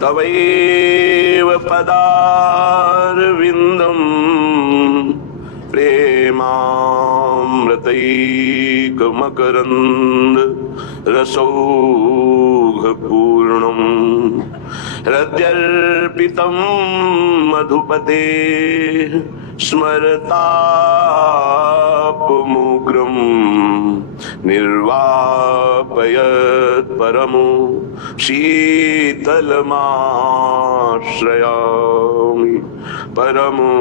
तवैव पदारविन्दम् प्रेमामृतैकमकरन्द रसौघपूर्णम् हृद्यर्पितं मधुपते स्मरतापमुग्रम् निर्वापयत् परमो शीतलमाश्रयामि परमो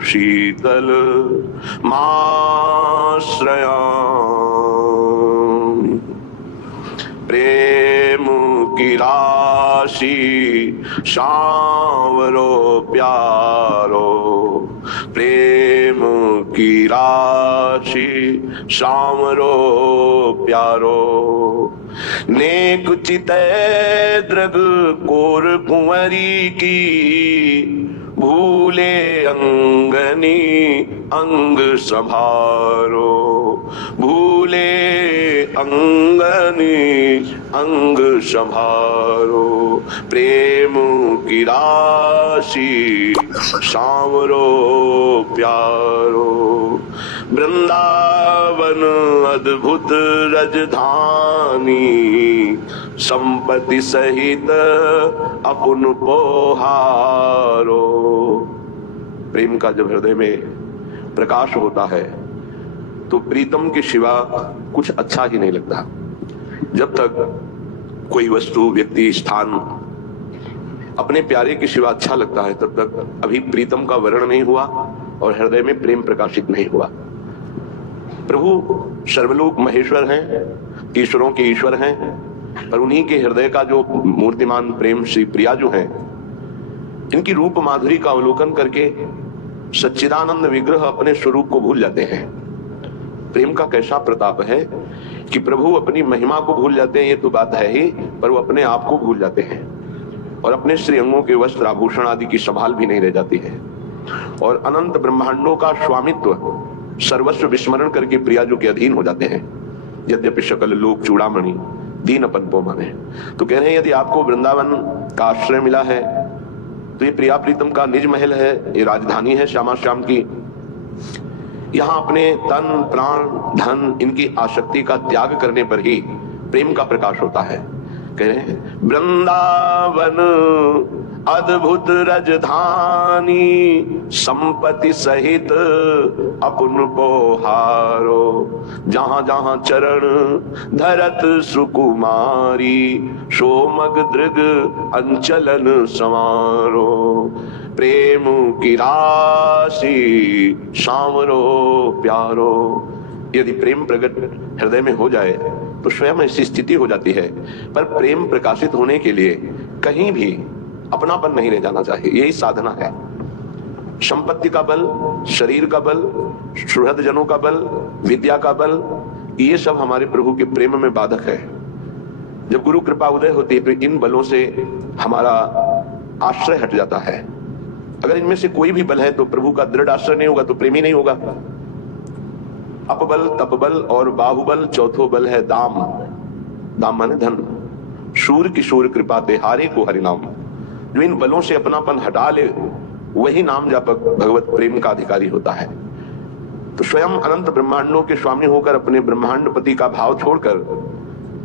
शीतलमाश्रयामि। प्रेम की राशि सांवरो प्यारो, प्रेम की राशि सांवरो प्यारो। नेक चितै द्रग कोर कुंवरी की, भूले अंगनी अंग संभारो, भूले अंगनी अंग संभारो। प्रेम की राशि सांवरो प्यारो। वृंदावन अद्भुत राजधानी, संपत्ति सहित अपुन पोहारो। प्रेम का जब हृदय में प्रकाश होता है तो प्रीतम के सिवा कुछ अच्छा ही नहीं लगता। जब तक कोई वस्तु, व्यक्ति, स्थान अपने प्यारे के सिवा अच्छा लगता है तब तक अभी प्रीतम का वर्ण नहीं हुआ और हृदय में प्रेम प्रकाशित नहीं हुआ। प्रभु सर्वलोक महेश्वर हैं, ईश्वरों के ईश्वर हैं, पर उन्हीं के हृदय का जो मूर्तिमान प्रेम श्री प्रिया जो हैं, इनकी रूप माधुरी का अवलोकन करके सच्चिदानंद विग्रह अपने स्वरूप को भूल जाते हैं। प्रेम का कैसा प्रताप है कि प्रभु अपनी महिमा को भूल जाते हैं, ये तो बात है ही, पर वो अपने आप को भूल जाते हैं और अपने श्री अंगों के वस्त्र आभूषण आदि की संभाल भी नहीं रह जाती है और अनंत ब्रह्मांडों का स्वामित्व सर्वस्व विस्मरण करके प्रियाजू के अधीन हो जाते हैं। यद्यपि सकल लोक चूड़ामणि दीनपन पो माने। तो कह रहे हैं यदि आपको वृंदावन का आश्रय मिला है तो ये प्रिया प्रीतम का निज महल है, ये राजधानी है श्यामा श्याम की। यहाँ अपने तन प्राण धन इनकी आसक्ति का त्याग करने पर ही प्रेम का प्रकाश होता है। कह रहे हैं वृंदावन अद्भुत राजधानी, संपत्ति सहित अपुन पोहारो। जहां जहां चरण धरत सुकुमारी, सोमग दृग अंचलन संवारो। प्रेम की राशि सांवरो प्यारो। यदि प्रेम प्रकट हृदय में हो जाए तो स्वयं ऐसी स्थिति हो जाती है, पर प्रेम प्रकाशित होने के लिए कहीं भी अपनापन नहीं रह जाना चाहिए। यही साधना है। संपत्ति का बल, शरीर का बल, सुहृद जनों का बल, विद्या का बल, ये सब हमारे प्रभु के प्रेम में बाधक है। जब गुरु कृपा उदय होती है तो इन बलों से हमारा आश्रय हट जाता है। अगर इनमें से कोई भी बल है तो प्रभु का दृढ़ आश्रय नहीं होगा तो प्रेम ही नहीं होगा। अपबल, तपबल और बाहुबल, चौथो बल है दाम। दाम माने धन। शूर किशोर कृपा ते हारे को हरिनाम। जो इन बलों से अपनापन हटा ले वही नाम जापक भगवत प्रेम का अधिकारी होता है। तो स्वयं अनंत ब्रह्मांडों के स्वामी होकर अपने ब्रह्मांडपति का भाव छोड़कर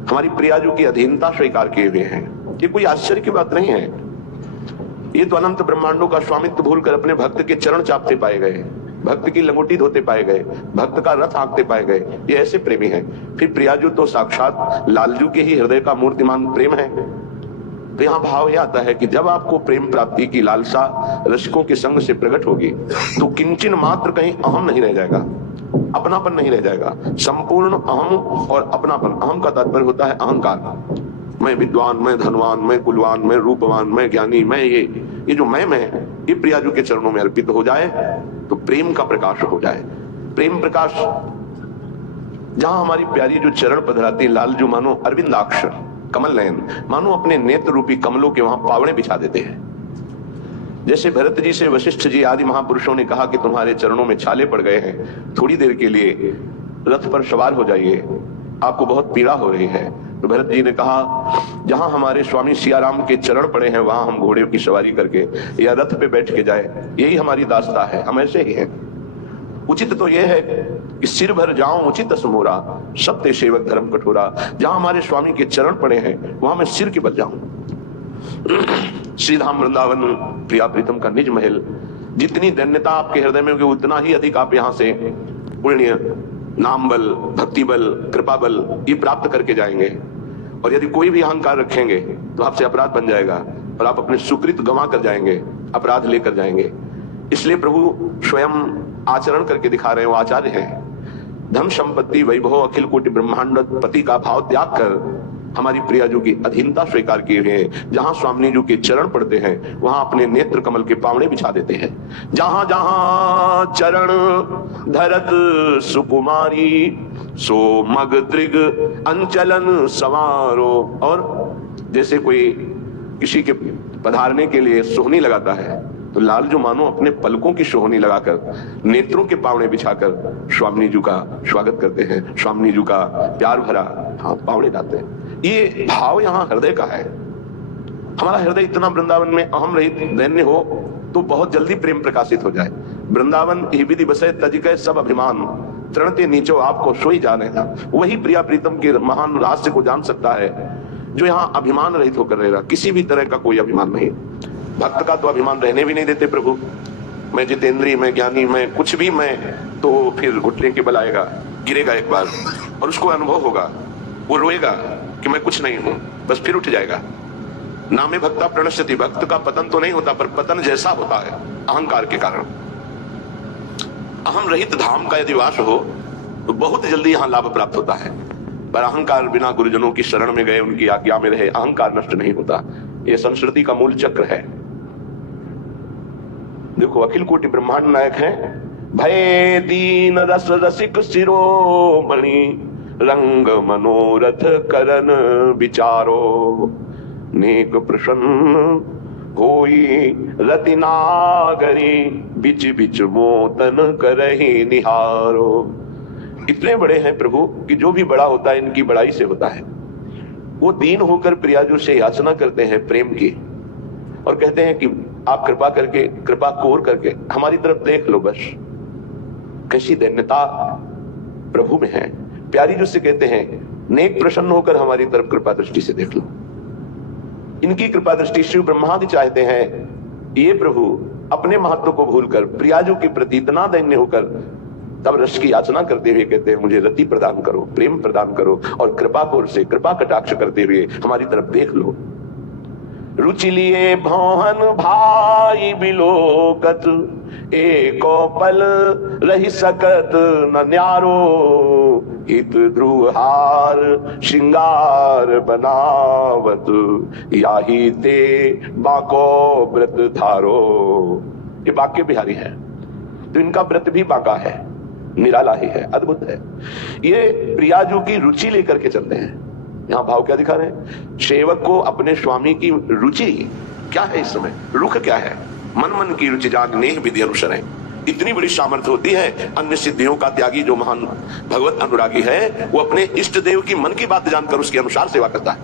हमारी प्रियाजू की अधीनता स्वीकार किए हुए हैं। ये कोई आश्चर्य की बात नहीं है। ये तो अनंत ब्रह्मांडों का स्वामित्व भूलकर अपने भक्त के चरण चापते पाए गए, भक्त की लंगोटी धोते पाए गए, भक्त का रथ हाँकते पाए गए। ये ऐसे प्रेमी हैं। फिर प्रियाजू तो साक्षात लालजू के ही हृदय का मूर्तिमान प्रेम है। तो यहाँ भाव यह आता है कि जब आपको प्रेम प्राप्ति की लालसा रसिकों के संग से प्रकट होगी तो किंचन मात्र कहीं अहम नहीं रह जाएगा, अपनापन नहीं रह जाएगा। संपूर्ण अहम और अपनापन। अहम का तात्पर्य होता है अहंकार। मैं विद्वान, मैं धनवान, मैं कुलवान, मैं रूपवान, मैं ज्ञानी, मैं ये जो मैं ये प्रियाजू के चरणों में अर्पित हो जाए तो प्रेम का प्रकाश हो जाए। प्रेम प्रकाश जहां हमारी प्यारी जो चरण पधराती लालजू मानो अरविंदाक्ष कमल नयन, मानो अपने नेत्र रूपी कमलों के वहां पावड़े बिछा देते हैं। जैसे भरत जी से वशिष्ठ जी आदि महापुरुषों ने कहा कि तुम्हारे चरणों में छाले पड़ गए हैं, थोड़ी देर के लिए रथ पर सवार हो जाइए, आपको बहुत पीड़ा हो रही है। तो भरत जी ने कहा जहां हमारे स्वामी सियाराम के चरण पड़े हैं वहां हम घोड़े की सवारी करके या रथ पे बैठ के जाए, यही हमारी दास्ता है, हम ऐसे ही हैं। उचित तो यह है कि सिर भर जाऊं उचित असमोरा, सत्य सेवक धर्म कठोरा। जहां हमारे स्वामी के चरण पड़े हैं वहां मैं सिर के बल जाऊं। श्री धाम वृंदावन प्रिया प्रीतम का निज महल, जितनी दैन्यता आपके हृदय में होगी उतना ही अधिक आप यहां से पुण्य, नाम बल, भक्ति बल, कृपा बल ये प्राप्त करके जाएंगे। और यदि कोई भी अहंकार रखेंगे तो आपसे अपराध बन जाएगा और आप अपने सुकृत गंवा कर जाएंगे, अपराध लेकर जाएंगे। इसलिए प्रभु स्वयं आचरण करके दिखा रहे हैं, वो आचार्य हैं। धन संपत्ति वैभव अखिल कोटि ब्रह्मांड पति का भाव त्याग कर हमारी प्रियाजू की अधीनता स्वीकार किए हुए, जहां स्वामी जी के चरण पड़ते हैं वहां अपने नेत्र कमल के पावड़े बिछा देते हैं। जहां जहां चरण धरत सुकुमारी, सो मग त्रिग अंचलन सवारो। और जैसे कोई किसी के पधारने के लिए सोहनी लगाता है तो लाल जो मानो अपने पलकों की सोहनी लगाकर नेत्रों के पावड़े बिछाकर स्वामी जी का स्वागत करते हैं, स्वामी जी का प्यार भरा पावड़े डालते हैं। ये भाव यहाँ हृदय का है। हमारा हृदय इतना वृंदावन में अहम रहित दैन्य हो तो बहुत जल्दी प्रेम प्रकाशित हो जाए। वृंदावन ही विधि बसे तजिके सब अभिमान, तृणते नीचो आपको सोई जाने ना। वही प्रिया प्रीतम के महान रहस्य को जान सकता है जो यहाँ अभिमान रहित होकर रहेगा, किसी भी तरह का कोई अभिमान नहीं। भक्त का तो अभिमान रहने भी नहीं देते प्रभु। मैं जितेंद्रिय, मैं ज्ञानी, मैं कुछ भी, मैं तो फिर घुटने के बल आएगा, गिरेगा एक बार और उसको अनुभव होगा, वो रोएगा कि मैं कुछ नहीं हूं, बस फिर उठ जाएगा। नामे भक्ता प्रणश्यति, भक्त का पतन तो नहीं होता पर पतन जैसा होता है अहंकार के कारण। अहम रहित धाम का यदि वास हो तो बहुत जल्दी यहां लाभ प्राप्त होता है। पर अहंकार बिना गुरुजनों की शरण में गए, उनकी आज्ञा में रहे, अहंकार नष्ट नहीं होता। यह संस्कृति का मूल चक्र है। देखो अखिल कोटि ब्रह्मांड नायक है, भय दीन रस रसिक शिरोमणि, रंग मनोरथ करन विचारो, नेक प्रसन्न होई रति नागरी, बिच बिच मोतन करहि निहारो। इतने बड़े हैं प्रभु कि जो भी बड़ा होता है इनकी बड़ाई से होता है। वो दीन होकर प्रियाजू से याचना करते हैं प्रेम की और कहते हैं कि आप कृपा करके, कृपा कोर करके हमारी तरफ देख लो। बस कैसी दैन्यता प्रभु में है। प्यारी जो से कहते हैं नेक प्रसन्न होकर हमारी तरफ कृपा दृष्टि से देख लो। इनकी कृपा दृष्टि शिव ब्रह्मादि चाहते हैं ये प्रभु अपने महत्व को भूलकर प्रियाजू के प्रति इतना दैन्य होकर तब रस की याचना करते हुए कहते हैं मुझे रति प्रदान करो, प्रेम प्रदान करो और कृपा कोर से कृपा कटाक्ष करते हुए हमारी तरफ देख लो। रुचि लिए भौहन भाई बिलोकत, एको पल रही सकत न न्यारो, हित ध्रुवहार श्रृंगार बनावत, याही ते बाको व्रत धारो। ये बाके बिहारी है तो इनका व्रत भी बाका है, निराला ही है, अद्भुत है। ये प्रियाजू की रुचि लेकर के चलते हैं। यहां भाव क्या दिखा रहे हैं? सेवक को अपने स्वामी की रुचि क्या है, इस समय रुख क्या है? मन मन की रुचि जाग नेह विधि अनुसर है। इतनी बड़ी सामर्थ्य होती है। अन्य सिद्धियों का त्यागी जो महान भगवत अनुरागी है वो अपने इष्ट देव की मन की बात जानकर उसके अनुसार सेवा करता है।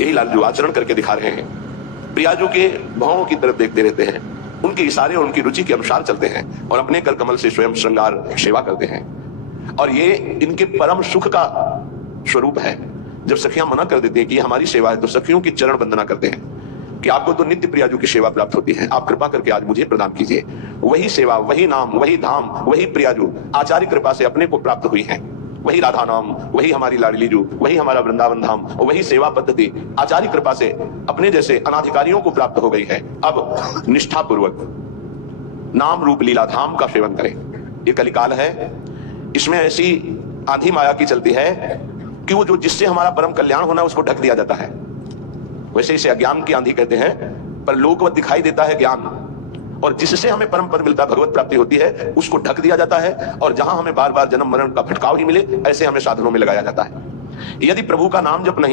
यही लालजू आचरण करके दिखा रहे हैं। प्रियाजू के भावों की तरफ देखते रहते हैं, उनके इशारे और उनकी रुचि के अनुसार चलते हैं और अपने कर कमल से स्वयं श्रृंगार सेवा करते हैं। और ये इनके परम सुख का स्वरूप है। जब सखियां मना कर देती हैं कि ये हमारी सेवा है तो सखियों की चरण वंदना करते हैं कि आपको तो नित्य प्रियाजू की सेवा प्राप्त होती है, आप कृपा करके आज मुझे प्रदान कीजिए। वही सेवा, वही नाम, वही धाम, वही प्रियाजू आचार्य कृपा से अपने को प्राप्त हुई है। वही राधा नाम, वही हमारी लाडली जू, वही हमारा वृंदावन धाम, वही सेवा पद्धति आचार्य कृपा से अपने जैसे अनाधिकारियों को प्राप्त हो गई है। अब निष्ठा पूर्वक नाम रूप लीला धाम का सेवन करें। ये कलिकाल है, इसमें ऐसी आंधी माया की चलती है कि वो जो जिससे हमारा परम कल्याण होना है उसको ढक दिया जाता है। वैसे इसे अज्ञान की आंधी कहते हैं, पर लोकवत दिखाई देता है ज्ञान, और जिससे हमें परम पद मिलता है, भगवत प्राप्ति होती है, उसको ढक दिया जाता है। और जहां हमें बार बार जन्म मरण का भटकाव ही मिले ऐसे हमें साधनों में लगाया जाता है। यदि प्रभु का नाम जप नहीं